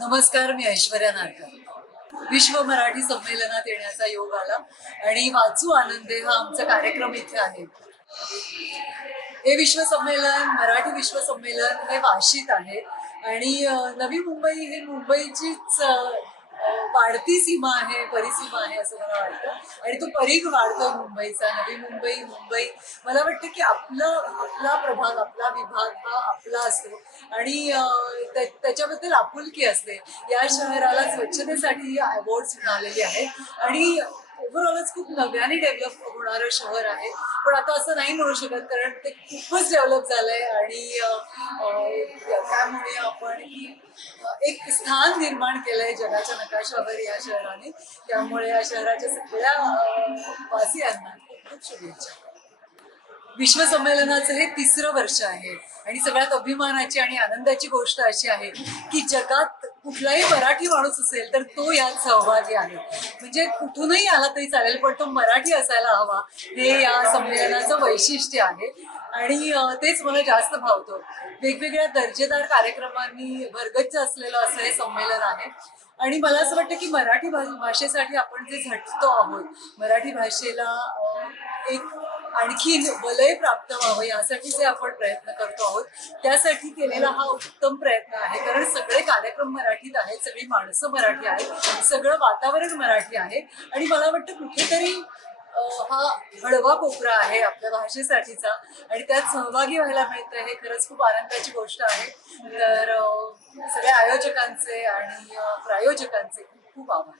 नमस्कार मी ऐश्वर्या नारकर. विश्व मराठी संमेलनात येण्याचा योग आला आणि वाचू आनंदे हा आमचा कार्यक्रम इथे आहे. हे विश्व संमेलन मराठी विश्व संमेलन हे वाशीत आहे आणि नवी मुंबई हे मुंबईचीच वाढती सीमा आहे परिसीमा आहे असं मला वाटतं. आणि तो परीघ वाढतोय मुंबईचा नवी मुंबई मुंबई. मला वाटतं की आपलं आपला प्रभाग आपला विभाग हा आपला असतो. आणि त्याच्याबद्दल आपुलकी असते. या शहराला स्वच्छतेसाठी अवॉर्ड्स मिळालेले आहेत. आणि ओव्हरऑलच खूप नव्याने डेव्हलप होणारं शहर आहे. पण आता असं नाही म्हणू शकत कारण ते खूपच डेव्हलप झालंय. आणि त्यामुळे आपण एक स्थान निर्माण केलंय जगाच्या नकाशावर या शहराने. त्यामुळे या शहराच्या सगळ्या वासियांना खूप खूप शुभेच्छा. विश्व संमेलनाचं हे तिसरं वर्ष आहे. आणि सगळ्यात अभिमानाची आणि आनंदाची गोष्ट अशी आहे की जगात कुठलाही मराठी माणूस असेल तर तो यात सहभागी आहे. म्हणजे कुठूनही आला तरी चालेल पण तो मराठी असायला हवा. हे या संमेलनाचं वैशिष्ट्य आहे. आणि तेच मला जास्त भावतो. वेगवेगळ्या दर्जेदार कार्यक्रमांनी भरगच्च असलेलं असं हे संमेलन आहे. आणि मला असं वाटतं की मराठी भाषेसाठी आपण जे झटतो आहोत मराठी भाषेला एक आणखीन वलय प्राप्त व्हावं यासाठी जे आपण प्रयत्न करतो आहोत त्यासाठी केलेला हा उत्तम प्रयत्न आहे. कारण सगळे कार्यक्रम मराठीत आहेत सगळी माणसं मराठी आहेत सगळं वातावरण मराठी आहे. आणि मला वाटतं कुठेतरी हा हळवा कोपरा आहे आपल्या भाषेसाठीचा. आणि त्यात सहभागी व्हायला मिळतं हे खरंच खूप आनंदाची गोष्ट आहे. तर सगळ्या आयोजकांचे आणि प्रायोजकांचे खूप खूप आभार.